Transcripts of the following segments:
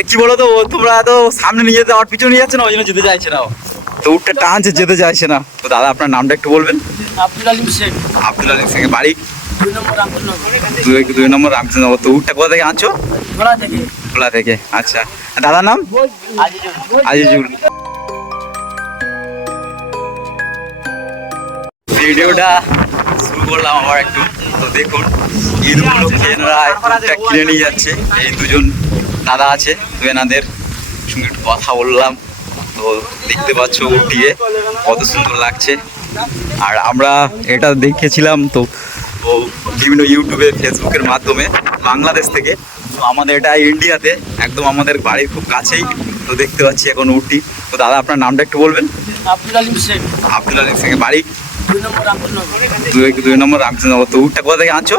আরে কি বলো তো তোমরা তো সামনে নিয়ে যেতে আমার পিছনে নিয়ে যাচ্ছে না ওই জন্য যেতে চাইছে না। তো উঠটা টানছে যেতে চাইছে না। তো দাদা আপনার নামটা একটু বলবেন? আব্দুল আলিম শেখ। আব্দুল আলিম বাড়ি? দুই নম্বর দুই তো উঠটা কোথা থেকে আনছো? থেকে। খোলা থেকে আচ্ছা। দাদার নাম? আজিজুল। ভিডিওটা শুরু করলাম আবার একটু। তো দেখুন ঈদ উপলক্ষে এনারা কিনে নিয়ে যাচ্ছে এই দুজন। দাদা আছে এনাদের সঙ্গে একটু কথা বললাম। তো দেখতে পাচ্ছ উঠিয়ে কত সুন্দর লাগছে। আর আমরা এটা দেখেছিলাম তো ও বিভিন্ন ইউটিউবে ফেসবুকের মাধ্যমে বাংলাদেশ থেকে। তো আমাদের এটা ইন্ডিয়াতে একদম আমাদের বাড়ির খুব কাছেই। তো দেখতে পাচ্ছি এখন উঠি তো দাদা আপনার নামটা একটু বলবেন? আব্দুল আলিম শেখ। আব্দুল আলিম থেকে বাড়ি? দুই নম্বর দুই নম্বর রামচন্দ্র তো উঠটা কোথা থেকে আনছো?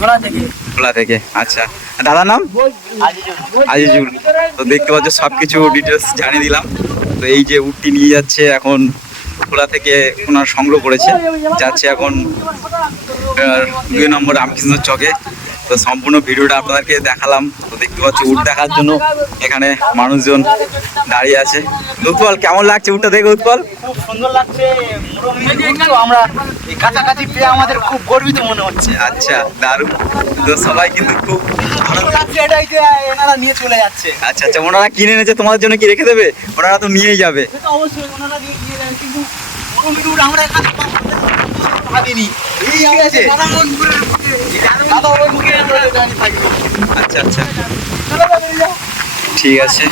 ঘোড়া থেকে। খোলা থেকে। আচ্ছা দাদার নাম? আজিজুল। আজিজুল তো দেখতে পাচ্ছ সব কিছু ডিটেলস জানিয়ে দিলাম। তো এই যে উটটি নিয়ে যাচ্ছে, এখন খোলা থেকে ওনার সংগ্রহ করেছে। যাচ্ছে এখন দুই নম্বর রামকৃষ্ণ চকে। তো সম্পূর্ণ ভিডিওটা আপনাদেরকে দেখালাম। তো দেখতে পাচ্ছি উট দেখার জন্য এখানে মানুষজন দাঁড়িয়ে আছে। উৎপল কেমন লাগছে উটটা দেখে উৎপল? খুব সুন্দর লাগছে আমরা কাছাকাছি পেয়ে আমাদের খুব গর্বিত মনে হচ্ছে। আচ্ছা দারুণ। তো সবাই কিন্তু খুব নিয়ে চলে যাচ্ছে। আচ্ছা আচ্ছা ওনারা কিনে এনেছে তোমাদের জন্য কি রেখে দেবে? ওনারা তো নিয়েই যাবে। অবশ্যই ওনারা নিয়ে কিন্তু আমরা ভাবিনি। ঠিক আছে? আচ্ছা আচ্ছা। ঠিক আছে।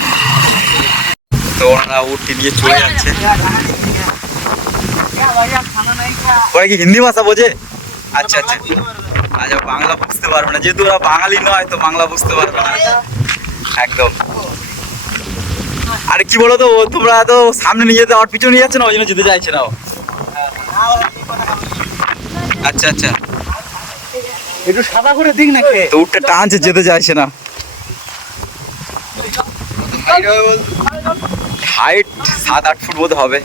তো ওনারা উঠটি নিয়ে চলে যাচ্ছে। ওরা কি হিন্দি ভাষা বোঝে? আচ্ছা আচ্ছা। আচ্ছা বাংলা বুঝতে পারবে না। যেহেতু ওরা বাঙালি নয় তো বাংলা বুঝতে পারবে না। একদম। আর কি বলো তো তোমরা তো সামনে নিয়ে যেতে আমার পিছনে নিয়ে যাচ্ছে না? ওই জন্য যেতে চাইছে না। আচ্ছা আচ্ছা। একটু সাদা করে দিক নাকি তো উঠটা টানছে যেতে চাইছে না। হাইট সাত আট ফুট মতো হবে।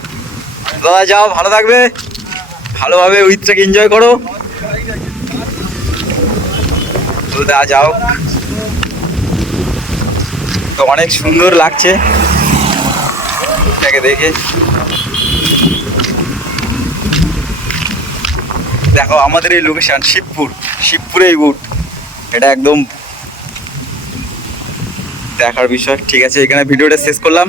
দাদা যাও ভালো থাকবে। ভালোভাবে উইথটাকে এনজয় করো। তো দাদা যাও। তো অনেক সুন্দর লাগছে। দেখে। দেখো, আমাদের এই লোকেশন শিবপুর। শিবপুরে এই বুট এটা একদম দেখার বিষয়। ঠিক আছে, এখানে ভিডিওটা শেষ করলাম।